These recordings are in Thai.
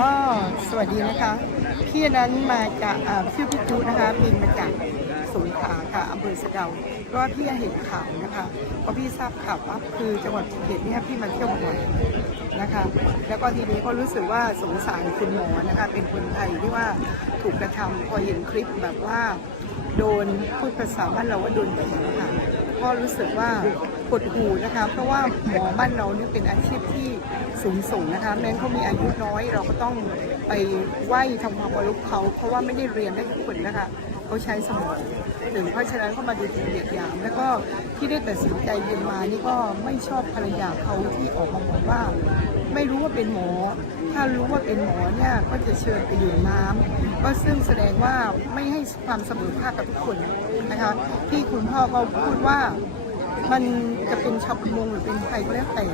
ก็สวัสดีนะคะ พี่นั้นมาจากชื่อพี่จุนะคะบินมาจากสงขลาค่ะอำเภอสะเดาเพราะว่าพี่เห็นข่าวนะคะพอพี่ทราบข่าวปั๊บคือจังหวัดภูเก็ตเนี่ยพี่มาเที่ยวบ่อยนะคะ แล้วก็ทีนี้ก็รู้สึกว่าสงสารคุณหมอนะคะ เป็นคนไทยที่ว่าถูกกระทำพอเห็นคลิปแบบว่า โดนพูดภาษาบ้านเราว่าโดนผีค่ะก็รู้สึกว่า ปวดหูนะคะเพราะว่าหมอบ้านเราเนี่ยเป็นอาชีพที่สูงส่งนะคะแม้เขามีอายุน้อยเราก็ต้องไปไหว้ทำความเคารพเขา เพราะว่าไม่ได้เรียนได้ทุกคนนะคะเขาใช้สมองถึงเพราะฉะนั้นเขามาดูถูกเหยียดหยาม แล้วก็ที่ได้ตัดสินใจเรียนมานี่ก็ไม่ชอบภรรยาเขาที่ออกมาบอกว่า ไม่รู้ว่าเป็นหมอ ถ้ารู้ว่าเป็นหมอเนี่ยก็จะเชิญไปดื่มน้ำก็ซึ่งแสดงว่าไม่ให้ความเสมอภาคกับทุกคนนะคะที่คุณพ่อเขาพูดว่า มันจะเป็นชาวประมงหรือเป็นใครก็แล้วแต่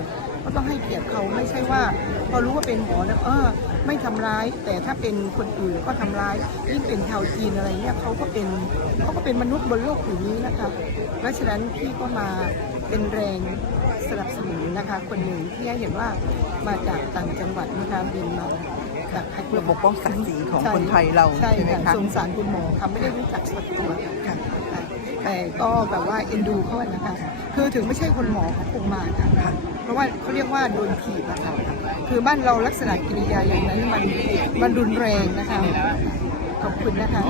ก็ต้องให้เกียรติเขาไม่ใช่ว่า พอรู้ว่าเป็นหมอแล้วเออไม่ทำร้าย แต่ถ้าเป็นคนอื่นก็ทำร้ายยิ่งเป็นชาวจีนอะไรเนี่ยเขาก็เป็นเขาก็เป็นมนุษย์บนโลกผืนนี้นะคะเพราะฉะนั้นพี่ก็มาเป็นแรงสนับสนุนนะคะ คนหนึ่งที่ให้เห็นว่ามาจากต่างจังหวัดนะคะบินมาจากไทยเพื่อปกป้องศักดิ์ศรีของใช่คนไทยเราใช่ใช่ไหมค่ะคะสงสารคุณหมอค่ะไม่ได้รู้จักส่วนตัวค่ะค่ะ แต่ก็แบบว่าเอ็นดูเขาอะนะคะ คือถึงไม่ใช่คนหมอเขาคงมาค่ะเพราะว่าเขาเรียกว่าโดนถีบอะค่ะคือบ้านเราลักษณะกิริยาอย่างนั้นมันมันรุนแรงนะคะ ขอบคุณนะคะ